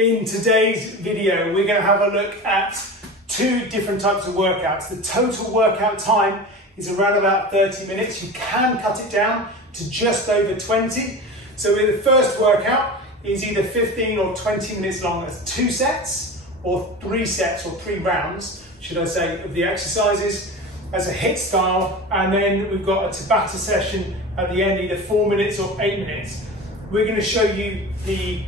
In today's video, we're going to have a look at two different types of workouts. The total workout time is around about 30 minutes. You can cut it down to just over 20. So the first workout is either 15 or 20 minutes long. That's 2 sets or 3 sets or 3 rounds, should I say, of the exercises as a HIIT style. And then we've got a Tabata session at the end, either 4 minutes or 8 minutes. We're going to show you the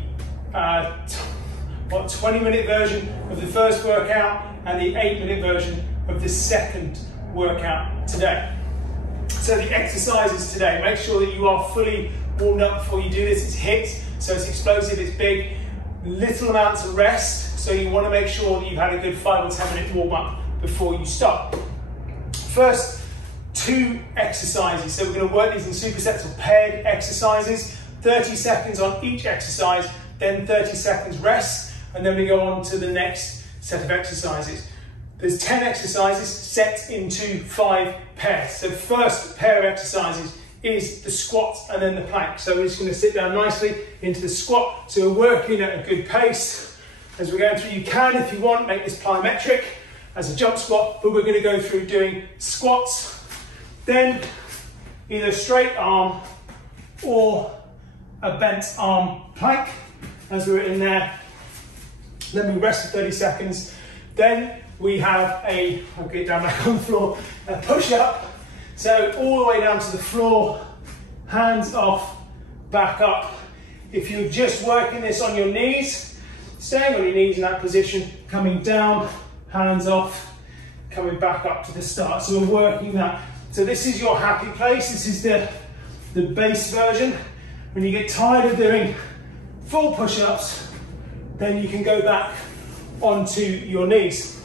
20-minute version of the first workout and the 8-minute version of the second workout today. So the exercises today, make sure that you are fully warmed up before you do this. It's HIIT, so it's explosive, it's big, little amounts of rest, so you want to make sure that you've had a good 5 or 10 minute warm up before you start. First 2 exercises, so we're going to work these in supersets or paired exercises, 30 seconds on each exercise, then 30 seconds rest, and then we go on to the next set of exercises. There's 10 exercises set into 5 pairs. So first pair of exercises is the squat and then the plank. So we're just going to sit down nicely into the squat. So we're working at a good pace. As we're going through, you can, if you want, make this plyometric as a jump squat, but we're going to go through doing squats, then either straight arm or a bent arm plank as we're in there. Then we rest for 30 seconds. Then we have I'll get down back on the floor, a push up. So all the way down to the floor, hands off, back up. If you're just working this on your knees, staying on your knees in that position, coming down, hands off, coming back up to the start. So we're working that. So this is your happy place. This is the base version. When you get tired of doing full push-ups, then you can go back onto your knees.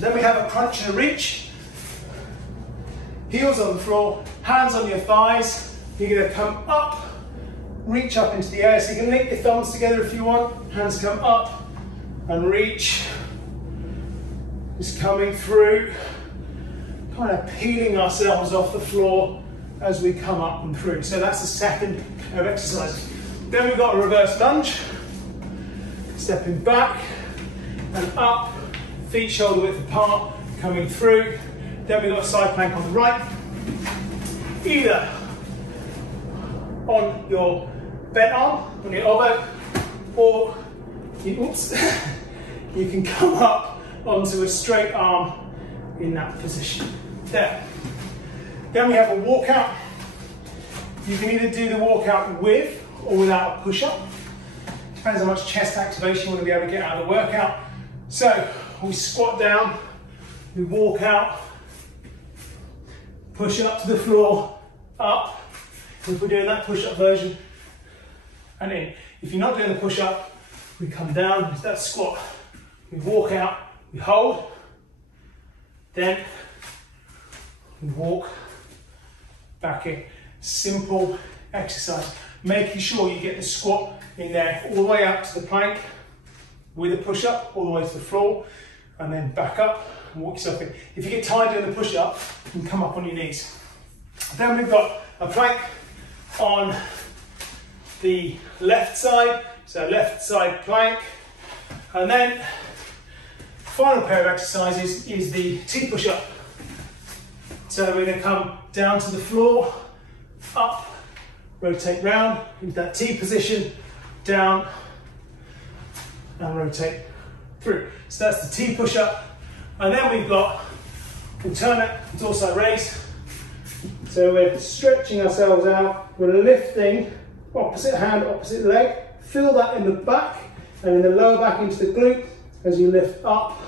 Then we have a crunch and a reach. Heels on the floor, hands on your thighs. You're going to come up, reach up into the air. So you can link your thumbs together if you want. Hands come up and reach. Just coming through, kind of peeling ourselves off the floor as we come up and through. So that's the second of exercises. Then we've got a reverse lunge. Stepping back and up, feet shoulder width apart, coming through. Then we've got a side plank on the right. Either on your bent arm, on your elbow, or you can come up onto a straight arm in that position. There. Then we have a walkout. You can either do the walkout with or without a push-up. Depends how much chest activation you want to be able to get out of the workout. So we squat down, we walk out, push up to the floor, up. If we're doing that push-up version, and in. If you're not doing the push-up, we come down, it's that squat. We walk out, we hold, then we walk back in. Simple exercise. Making sure you get the squat in there all the way out to the plank with a push-up all the way to the floor, and then back up and walk yourself in. If you get tired doing the push-up, you can come up on your knees. Then we've got a plank on the left side, so left side plank, and then final pair of exercises is the T push-up. So we're going to come down to the floor, up, rotate round into that T position, down, and rotate through. So that's the T push-up. And then we've got alternate dorsal raise. So we're stretching ourselves out, we're lifting opposite hand, opposite leg, feel that in the back and in the lower back into the glute as you lift up,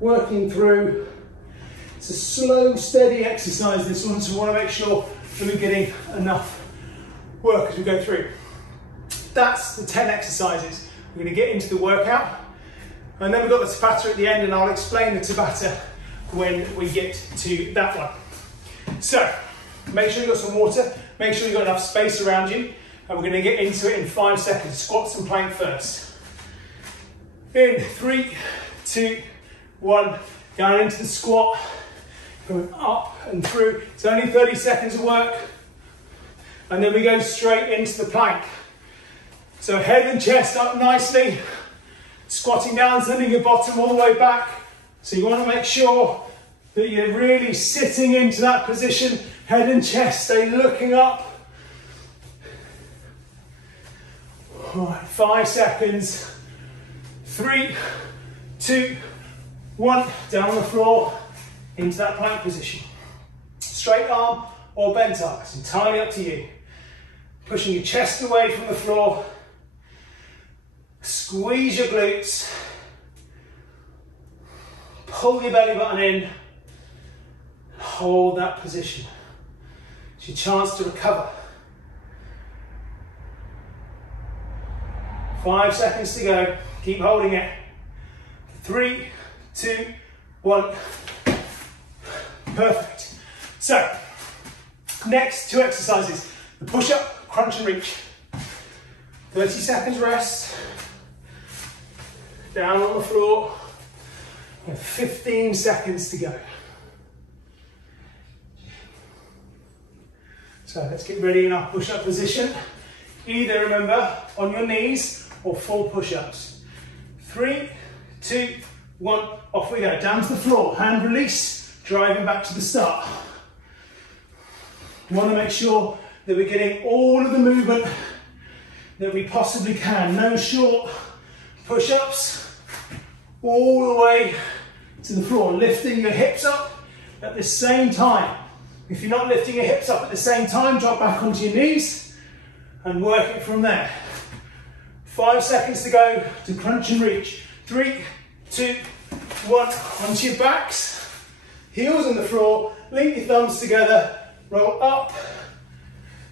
working through. It's a slow, steady exercise, this one, so we want to make sure that we're getting enough work as we go through. That's the 10 exercises. We're going to get into the workout, and then we've got the Tabata at the end, and I'll explain the Tabata when we get to that one. So make sure you've got some water, make sure you've got enough space around you, and we're going to get into it in 5 seconds. Squats and plank first. In 3, 2, 1, down into the squat, going up and through. It's only 30 seconds of work, and then we go straight into the plank. So head and chest up nicely, squatting down, sending your bottom all the way back. So you want to make sure that you're really sitting into that position, head and chest, stay looking up. All right, 5 seconds. 3, 2, 1, down on the floor, into that plank position. Straight arm or bent arm, it's entirely up to you. Pushing your chest away from the floor, squeeze your glutes, pull your belly button in, hold that position. It's your chance to recover. 5 seconds to go, keep holding it. 3, 2, 1, perfect. So, next 2 exercises, the push-up, crunch and reach. 30 seconds rest, down on the floor, and 15 seconds to go. So let's get ready in our push-up position. Either, remember, on your knees or full push-ups. 3, 2, 1, off we go. Down to the floor, hand release, driving back to the start. We want to make sure that we're getting all of the movement that we possibly can. No short push-ups, all the way to the floor. Lifting your hips up at the same time. If you're not lifting your hips up at the same time, drop back onto your knees and work it from there. 5 seconds to go to crunch and reach. 3, 2, 1, onto your backs, heels on the floor, link your thumbs together, roll up,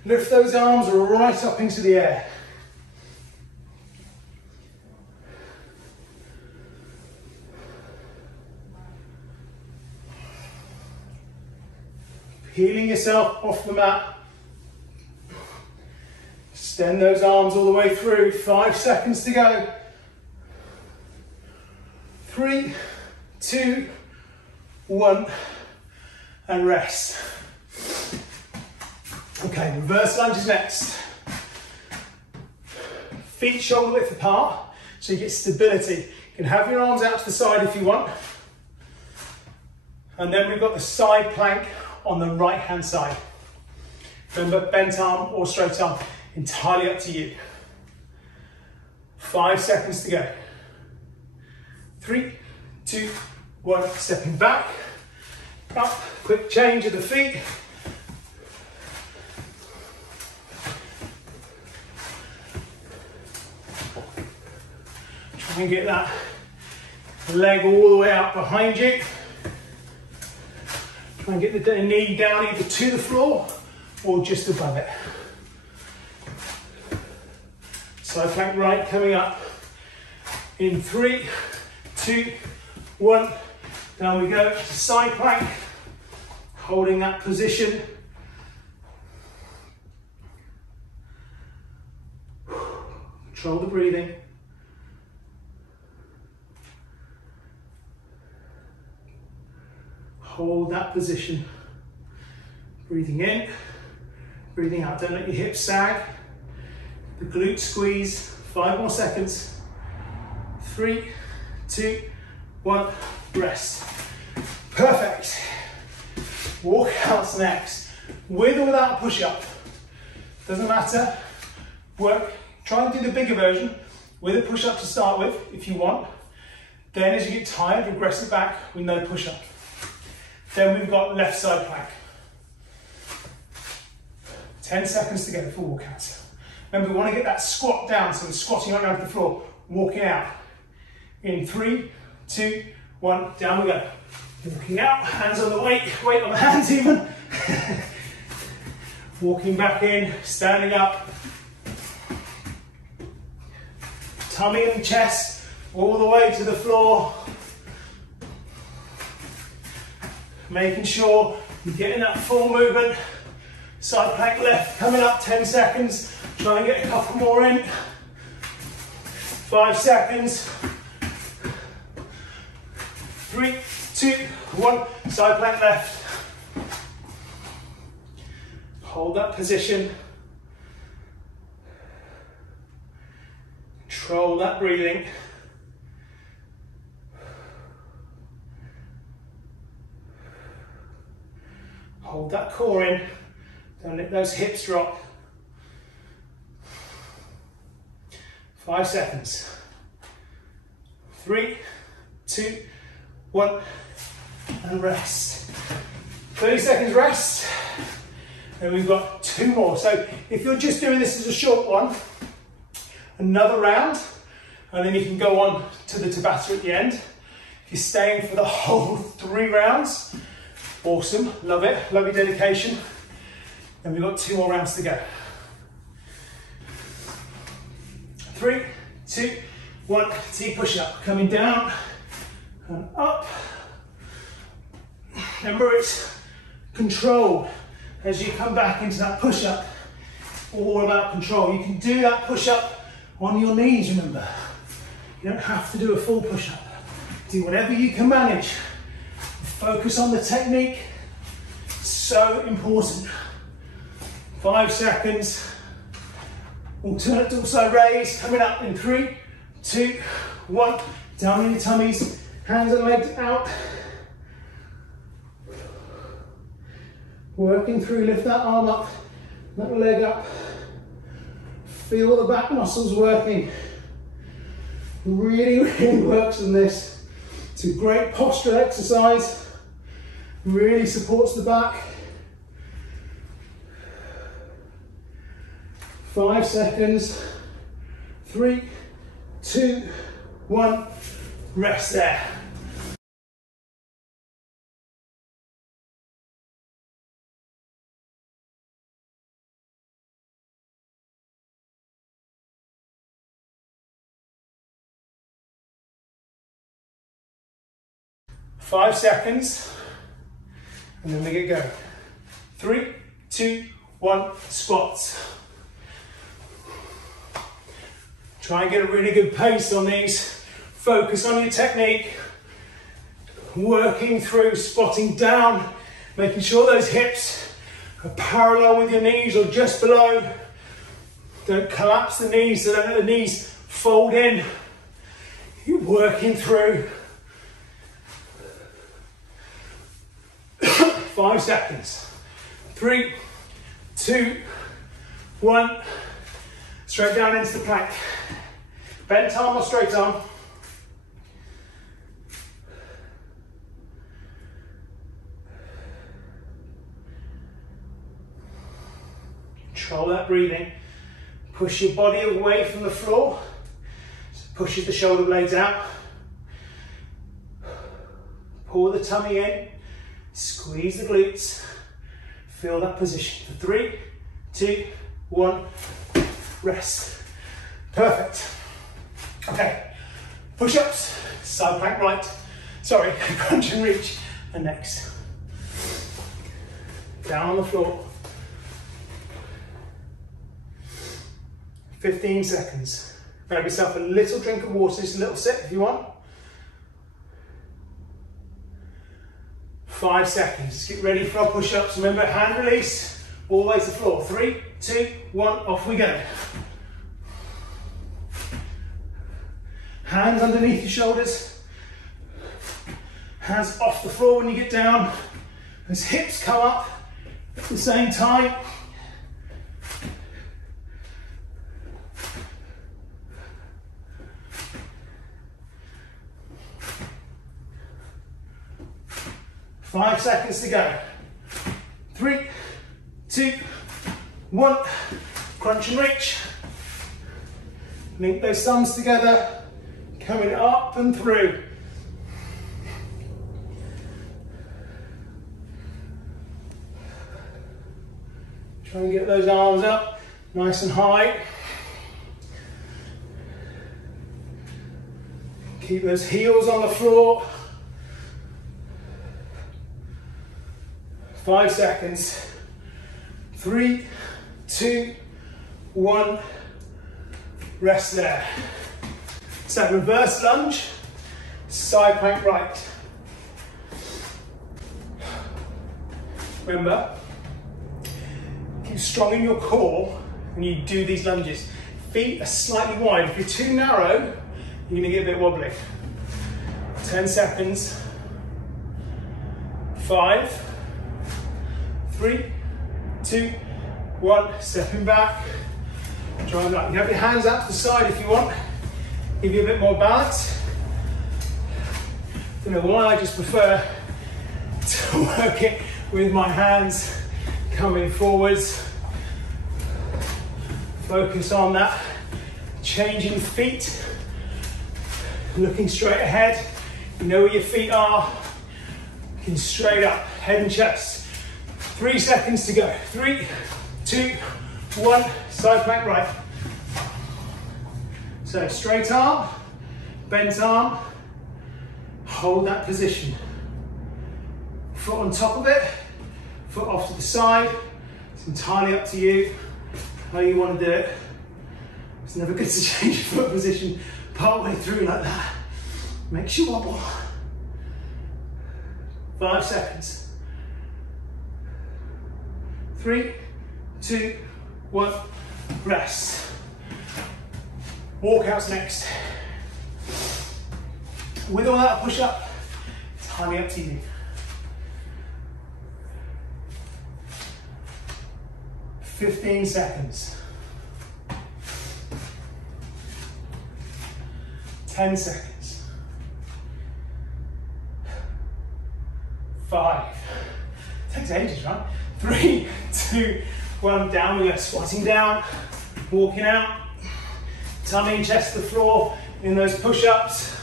lift those arms right up into the air. Peeling yourself off the mat. Extend those arms all the way through. 5 seconds to go. 3, 2, 1, and rest. Okay, reverse lunges next. Feet shoulder width apart, so you get stability. You can have your arms out to the side if you want. And then we've got the side plank on the right hand side. Remember, bent arm or straight arm, entirely up to you. 5 seconds to go. 3, 2, 1, stepping back, up, quick change of the feet. Try and get that leg all the way out behind you. Try and get the knee down either to the floor or just above it. Side plank right coming up. In 3, 2, 1, down we go to side plank, holding that position. Control the breathing. Hold that position. Breathing in, breathing out. Don't let your hips sag. The glute squeeze. 5 more seconds. 3, 2, 1, rest. Perfect. Walkouts next. With or without a push-up. Doesn't matter. Work. Try and do the bigger version with a push-up to start with, if you want. Then as you get tired, regress it back with no push-up. Then we've got left side plank. 10 seconds to go for walkouts. Remember, we want to get that squat down, so we're squatting right down to the floor, walking out. In 3, 2, 1, down we go. Walking out, hands on the weight on the hands even. Walking back in, standing up. Tummy and chest all the way to the floor. Making sure you're getting that full movement. Side plank left coming up, 10 seconds. Try and get a couple more in. 5 seconds. 3, 2, 1. Side plank left. Hold that position. Control that breathing. Hold that core in. Don't let those hips drop. 5 seconds. 3, 2, 1, and rest. 30 seconds rest. And we've got 2 more. So if you're just doing this as a short one, another round, and then you can go on to the Tabata at the end. If you're staying for the whole 3 rounds, awesome, love it, love your dedication. And we've got 2 more rounds to go. 3, 2, 1, T push up, coming down and up. Remember, it's control as you come back into that push up, all about control. You can do that push up on your knees, remember. You don't have to do a full push up. Do whatever you can manage. Focus on the technique, so important. 5 seconds. Alternate dorsal raise, coming up in 3, 2, 1. Down on your tummies, hands and legs out. Working through, lift that arm up, that leg up. Feel the back muscles working. Really, really works on this. It's a great postural exercise. Really supports the back. 5 seconds. 3, 2, 1. Rest there. Five seconds, and then we get going. 3, 2, 1, squats. Try and get a really good pace on these. Focus on your technique. Working through, squatting down, making sure those hips are parallel with your knees or just below. Don't collapse the knees, so don't let the knees fold in. You're working through. 5 seconds. 3, 2, 1. Straight down into the plank. Bent arm or straight arm. Control that breathing. Push your body away from the floor. Pushes the shoulder blades out. Pull the tummy in. Squeeze the glutes. Feel that position. For 3, 2, 1. Rest. Perfect. Okay. Push-ups. Side plank right. Sorry, crunch and reach. And next. Down on the floor. 15 seconds. Grab yourself a little drink of water, just a little sip if you want. 5 seconds. Just get ready for our push-ups. Remember, hand release, always the floor. 3, 2, 1, off we go. Hands underneath your shoulders. Hands off the floor when you get down. As hips come up at the same time. Five seconds to go. 3, 2, 1. Crunch and reach. Link those thumbs together. Coming up and through. Try and get those arms up nice and high. Keep those heels on the floor. 5 seconds. 3, 2, 1. Rest there. So reverse lunge, side plank right. Remember, keep strong in your core when you do these lunges. Feet are slightly wide. If you're too narrow, you're going to get a bit wobbly. 10 seconds. 5, 3, 2, 1. Stepping back. Drawing up. You have your hands out to the side if you want. Give you a bit more balance. Don't know why, I just prefer to work it with my hands coming forwards. Focus on that changing feet, looking straight ahead. You know where your feet are. Looking straight up, head and chest. 3 seconds to go. 3, 2, 1. Side plank right. So straight arm, bent arm. Hold that position. Foot on top of it, foot off to the side. It's entirely up to you how you want to do it. It's never good to change your foot position partway through like that. Makes you wobble. 5 seconds. 3, 2, 1. Rest. Walkout's next. With or without a push up, it's entirely up to you. 15 seconds. 10 seconds. 5. Takes ages, right? 3, 2, 1. Down we go. Squatting down, walking out. Tummy and chest to the floor in those push-ups.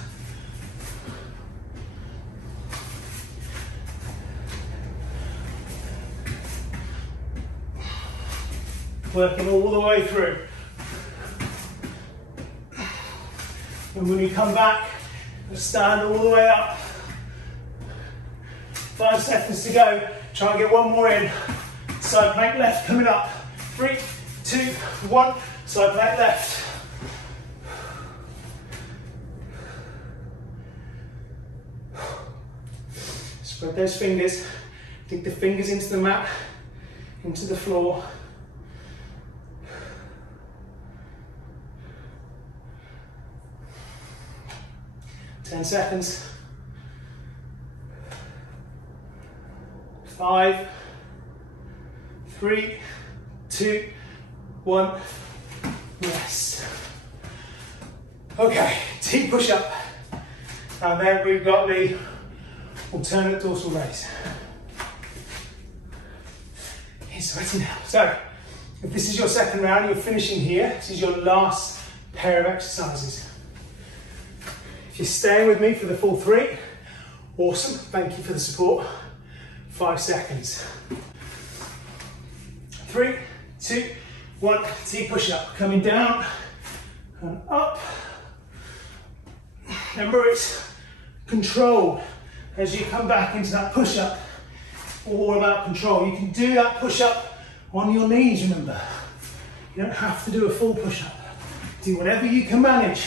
Working all the way through. And when you come back, stand all the way up. 5 seconds to go. Try and get one more in. Side plank left coming up. 3, 2, 1. Side plank left. Spread those fingers. Dig the fingers into the mat, into the floor. 10 seconds. 5, 3, 2, 1. Rest. Okay, T push up. And then we've got the alternate dorsal raise. It's sweaty now. So, if this is your second round, you're finishing here. This is your last pair of exercises. If you're staying with me for the full 3, awesome, thank you for the support. 5 seconds. 3, 2, 1, T push up. Coming down and up. Remember, it's control as you come back into that push up. All about control. You can do that push up on your knees, remember. You don't have to do a full push up. Do whatever you can manage.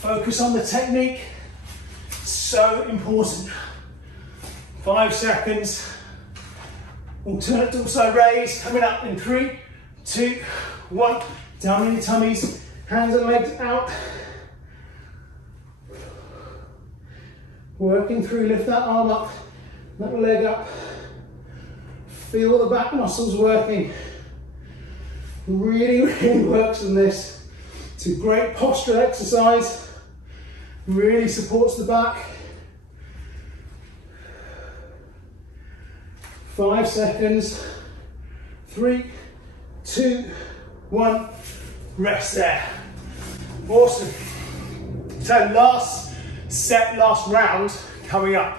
Focus on the technique. So important. 5 seconds. Alternate dorsal raise coming up in 3, 2, 1. Down in your tummies. Hands and legs out. Working through. Lift that arm up. That leg up. Feel the back muscles working. Really, really works on this. It's a great postural exercise. Really supports the back. 5 seconds. 3, 2, 1. Rest there. Awesome. So last set, last round coming up.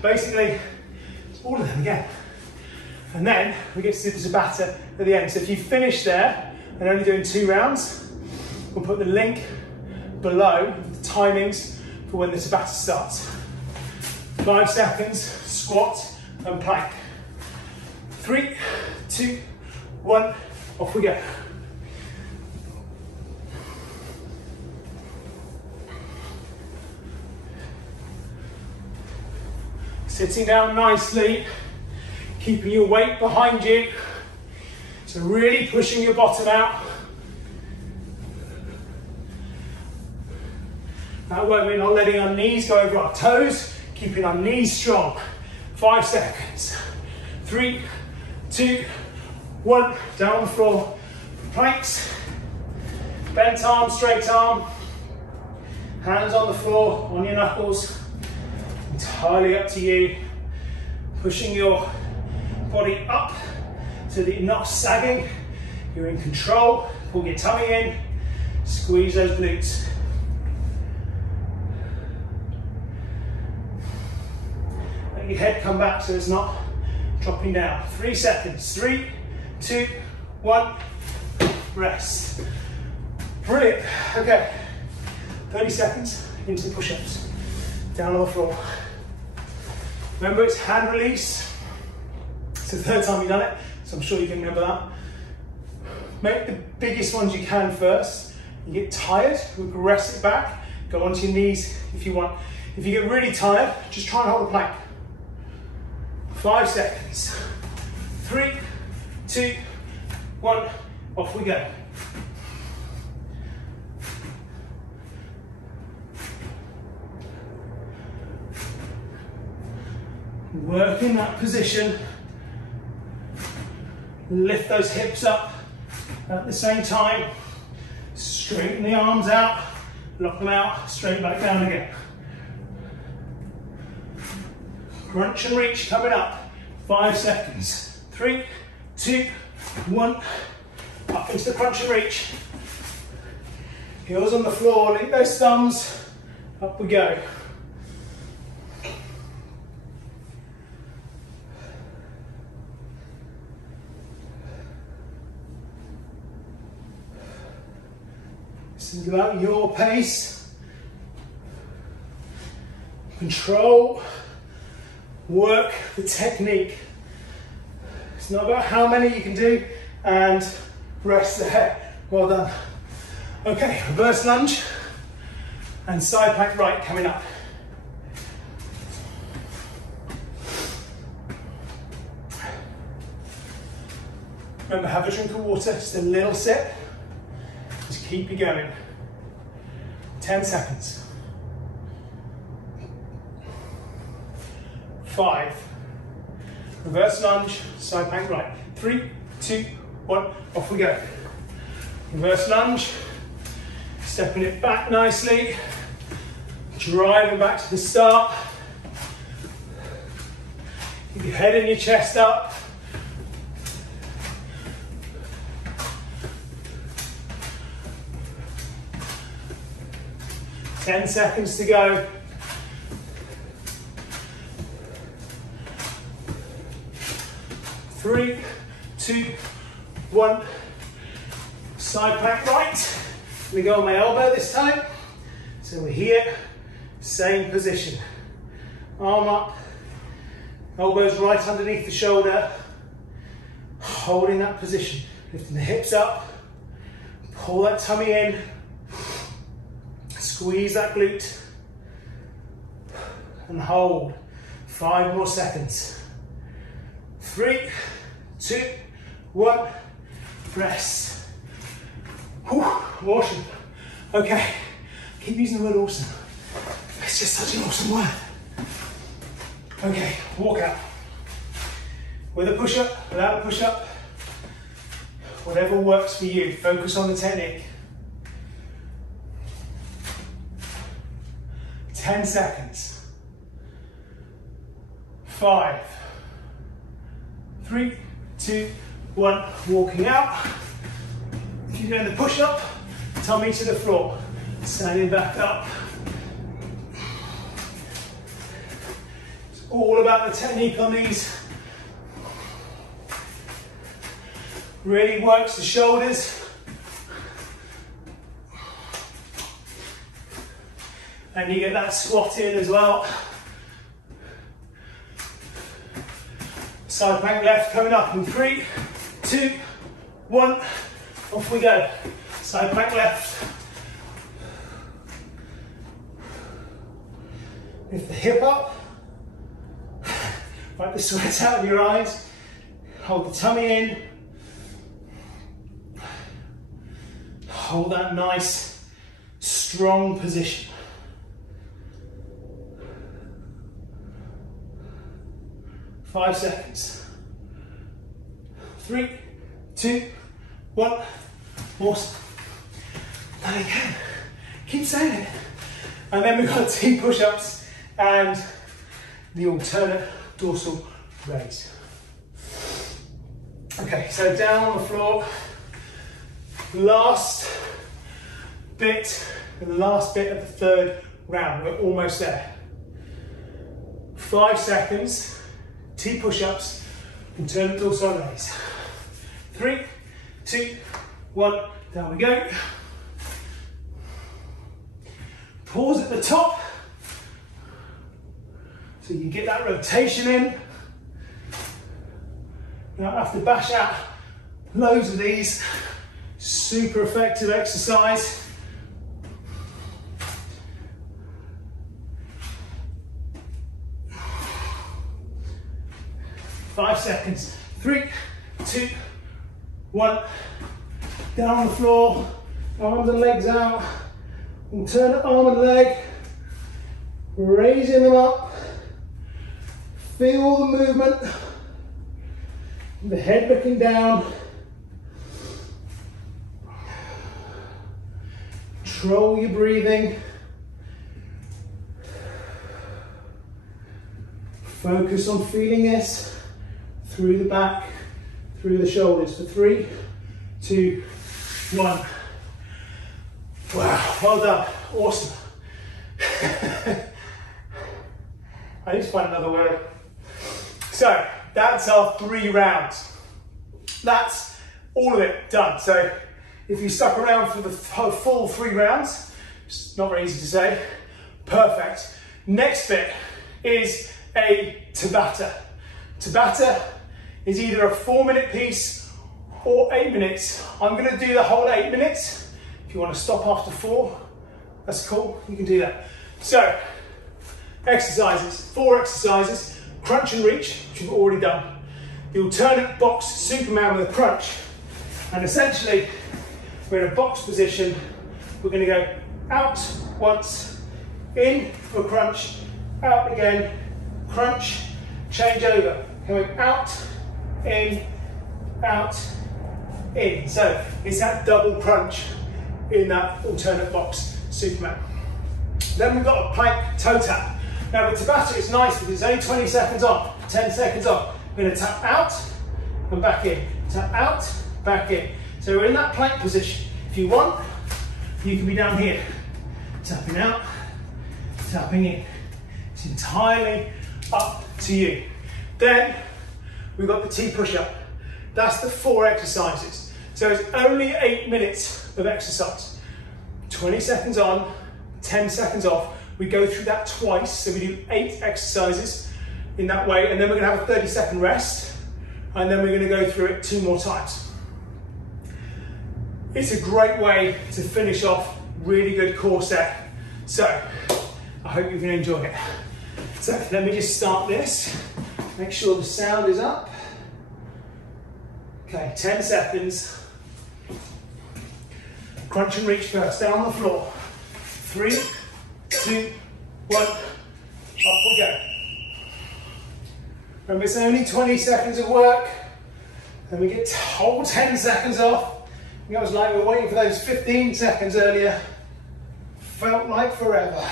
Basically, it's all of them again. And then we get to do the Tabata at the end. So if you finish there and only doing 2 rounds, we'll put the link below, the timings for when the Tabata starts. 5 seconds, squat and plank. 3, 2, 1, off we go. Sitting down nicely, keeping your weight behind you. So really pushing your bottom out, That way we're not letting our knees go over our toes, keeping our knees strong. 5 seconds. 3, 2, 1. Down on the floor. Planks. Bent arm, straight arm. Hands on the floor, on your knuckles. Entirely up to you. Pushing your body up so that you're not sagging. You're in control. Pull your tummy in. Squeeze those glutes. Let your head come back so it's not dropping down. 3 seconds. 3, 2, 1. Rest. Brilliant. Okay. 30 seconds into push-ups. Down on the floor. Remember, it's hand release. It's the 3rd time you've done it, so I'm sure you can remember that. Make the biggest ones you can first. You get tired, regress it back. Go onto your knees if you want. If you get really tired, just try and hold the plank. 5 seconds. 3, 2, 1. Off we go. Work in that position. Lift those hips up at the same time. Straighten the arms out. Lock them out. Straight back down again. Crunch and reach coming up. 5 seconds. 3, 2, 1. Up into the crunch and reach. Heels on the floor. Link those thumbs. Up we go. Think about your pace, control, work the technique. It's not about how many you can do, and rest there. Well done. Okay, reverse lunge and side plank right coming up. Remember, have a drink of water, just a little sip. Just keep you going. 10 seconds. 5. Reverse lunge, side plank right. 3, 2, 1, off we go. Reverse lunge, stepping it back nicely, driving back to the start. Keep your head and your chest up. Ten seconds to go. 3, 2, 1. Side plank right. Let me go on my elbow this time. So we're here, same position. Arm up, elbows right underneath the shoulder. Holding that position. Lifting the hips up. Pull that tummy in. Squeeze that glute and hold. 5 more seconds. 3, 2, 1. Rest. Whew, awesome. Okay, keep using the word awesome. It's just such an awesome word. Okay, walk out. With a push-up, without a push-up, whatever works for you. Focus on the technique. 10 seconds. 5, 3, 2, 1. Walking out. If you're doing the push-up, tummy to the floor. Standing back up. It's all about the technique on these. Really works the shoulders. And you get that squat in as well. Side plank left coming up in 3, 2, 1. Off we go. Side plank left. Lift the hip up. Wipe the sweat out of your eyes. Hold the tummy in. Hold that nice, strong position. 5 seconds. 3, 2, 1. Awesome. Now you can. Keep saying it. And then we've got T push-ups and the alternate dorsal raise. Okay, so down on the floor. Last bit, the last bit of the third round. We're almost there. 5 seconds, T push-ups, alternate dorsal raise. 3, 2, 1, down we go. Pause at the top, so you get that rotation in. You don't have to bash out loads of these. Super effective exercise. Five seconds. 3, 2, 1. Down on the floor, arms and legs out. Alternate arm and leg. Raising them up. Feel the movement. The head looking down. Control your breathing. Focus on feeling this through the back, through the shoulders. For 3, 2, 1. Wow, well done. Awesome. I need to find another word. So, that's our 3 rounds. That's all of it done. So, if you stuck around for the full 3 rounds, it's not very easy to say, perfect. Next bit is a Tabata. Tabata is either a 4-minute piece or 8 minutes. I'm going to do the whole 8 minutes. If you want to stop after 4, that's cool, you can do that. So, exercises, 4 exercises. Crunch and reach, which we've already done. The alternate box Superman with a crunch. And essentially, we're in a box position. We're going to go out once, in for a crunch, out again, crunch, change over. Going out, in. So it's that double crunch in that alternate box Superman. Then we've got a Pike Toe Tap. Now with Tabata it's nice because it's only 20 seconds on, 10 seconds on. We're going to tap out and back in, tap out, back in. So we're in that plank position. If you want, you can be down here, tapping out, tapping in. It's entirely up to you. Then we've got the T push-up. That's the 4 exercises. So it's only 8 minutes of exercise. 20 seconds on, 10 seconds off. We go through that twice, so we do 8 exercises in that way, and then we're going to have a 30-second rest, and then we're going to go through it 2 more times. It's a great way to finish off really good core set. So, I hope you can enjoy it. So, let me just start this. Make sure the sound is up. Okay, 10 seconds. Crunch and reach first, down on the floor. 3, 2, 1, off we go. Remember, it's only 20 seconds of work, then we get the whole 10 seconds off. It was like we were waiting for those 15 seconds earlier. Felt like forever.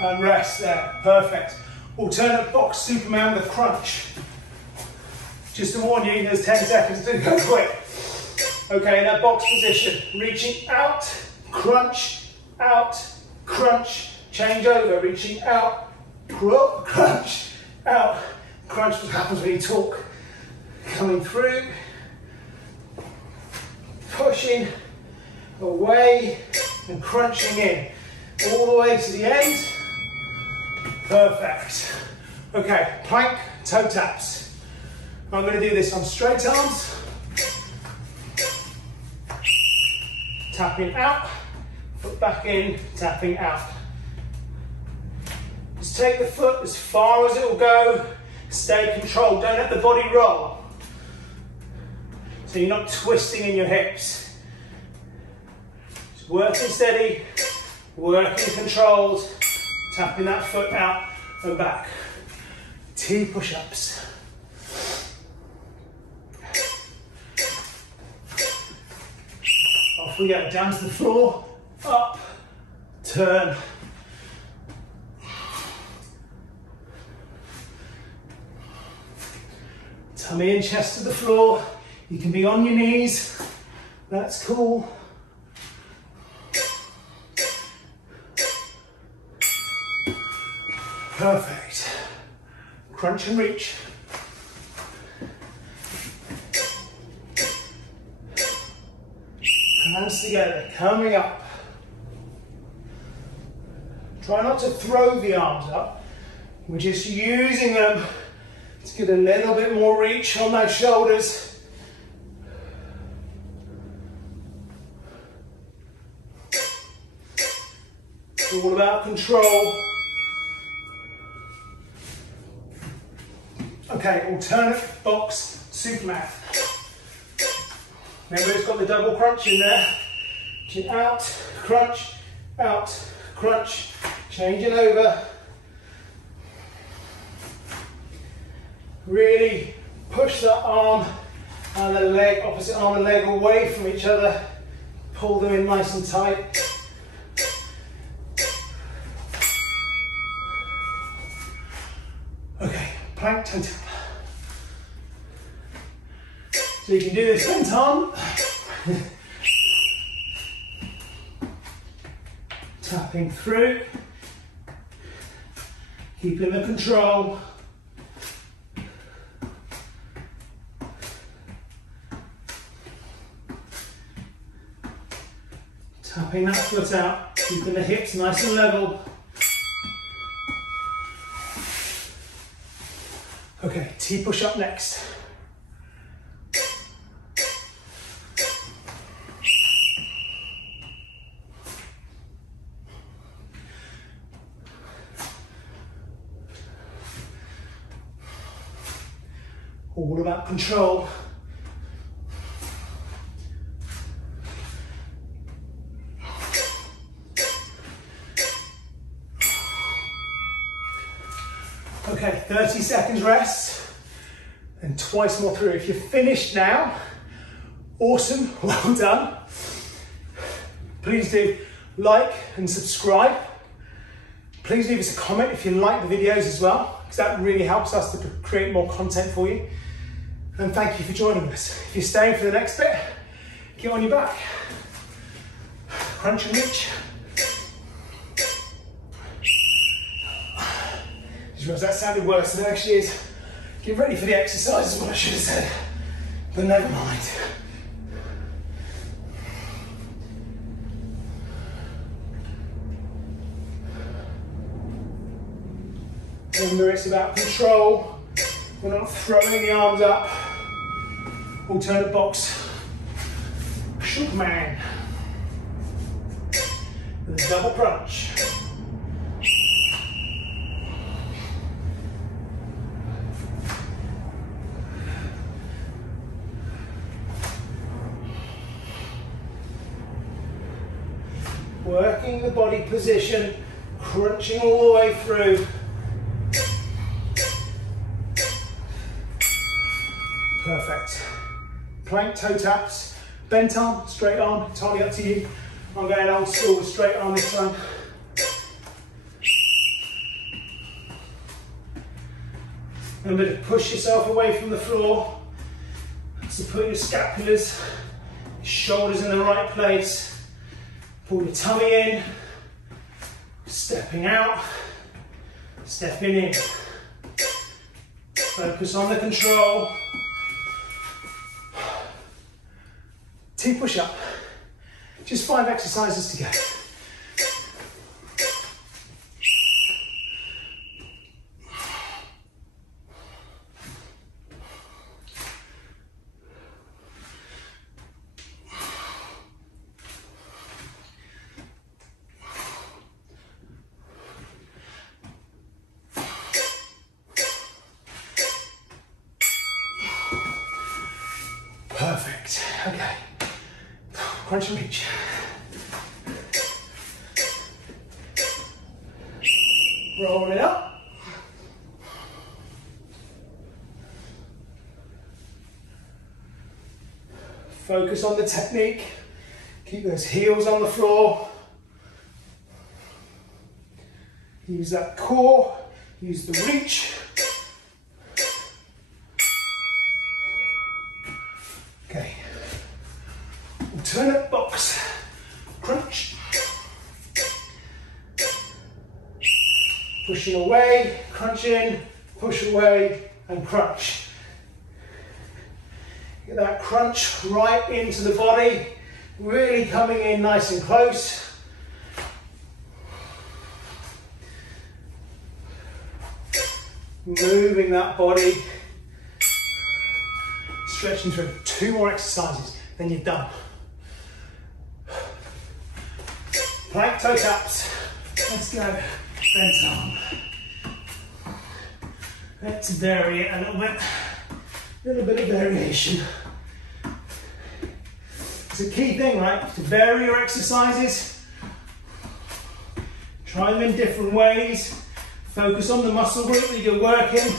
And rest there, perfect. Alternate box Superman with a crunch. Just to warn you, there's 10 seconds to go quick. Okay, in that box position, reaching out, crunch, change over, reaching out, crunch, out. Crunch what happens when you talk. Coming through, pushing away and crunching in. All the way to the end. Perfect. Okay, plank toe taps. I'm going to do this on straight arms. Tapping out, foot back in, tapping out. Just take the foot as far as it will go. Stay controlled, don't let the body roll. So you're not twisting in your hips. Just working steady, Working controlled, tapping that foot out and back. T push-ups. Off we go, down to the floor, up, turn. Tummy and chest to the floor. You can be on your knees, that's cool. Perfect. Crunch and reach. Hands together, coming up. Try not to throw the arms up. We're just using them to get a little bit more reach on those shoulders. It's all about control. Okay, alternate box Superman. Remember it's got the double crunch in there. Chin out, crunch, change it over. Really push the arm and the leg, opposite arm and leg away from each other. Pull them in nice and tight. Okay, plank toe tap. So you can do this 10 times. Tapping through, keeping the control. Tapping that foot out, keeping the hips nice and level. Okay, T push up next. All about control. Okay, 30 seconds rest and twice more through. If you're finished now, awesome, well done. Please do like and subscribe. Please leave us a comment if you like the videos as well, because that really helps us to create more content for you. And thank you for joining us. If you're staying for the next bit, get on your back. Crunch and reach. Just realised that sounded worse than it actually is. Get ready for the exercise is what I should have said, but never mind. Remember, it's about control. We're not throwing the arms up. Alternate box. Superman. With a double crunch. Working the body position, crunching all the way through. Perfect. Plank toe taps, bent arm, straight arm, entirely up to you. I'm going old school with straight arm this time. Remember to push yourself away from the floor. So put your scapulars, shoulders in the right place. Pull your tummy in, stepping out, stepping in. Focus on the control. T push up. Just 5 exercises to go. Perfect. Okay. Crunch and reach. Roll it up. Focus on the technique. Keep those heels on the floor. Use that core. Use the reach. Okay. Alternate box. Crunch. Pushing away, crunch in, push away, and crunch. Get that crunch right into the body, really coming in nice and close. Moving that body. Stretching through. 2 more exercises, then you're done. Pike toe taps. Let's go. Bent arm. Let's vary it a little bit. A little bit of variation. It's a key thing, right? To vary your exercises. Try them in different ways. Focus on the muscle group that you're working.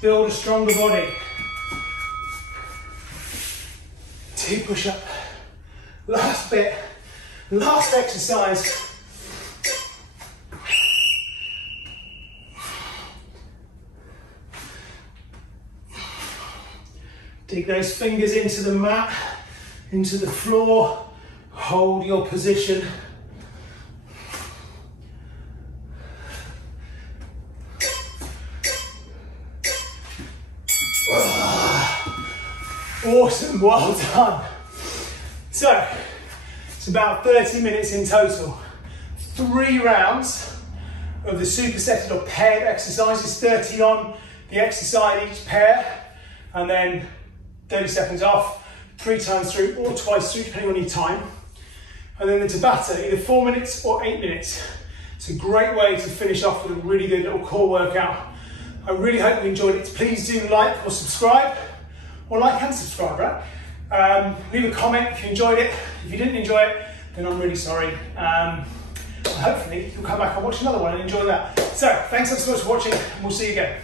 Build a stronger body. 2 push-up. Last bit. Last exercise. Dig those fingers into the mat, into the floor. Hold your position. Awesome, well done. So, it's about 30 minutes in total. 3 rounds of the supersetted or paired exercises, 30 on the exercise each pair, and then 30 seconds off, 3 times through or twice through, depending on your time. And then the Tabata, either 4 minutes or 8 minutes. It's a great way to finish off with a really good little core workout. I really hope you enjoyed it. Please do like or subscribe, or like and subscribe, right? Leave a comment if you enjoyed it. If you didn't enjoy it, then I'm really sorry. Hopefully you'll come back and watch another one and enjoy that. So, thanks so much for watching, and we'll see you again.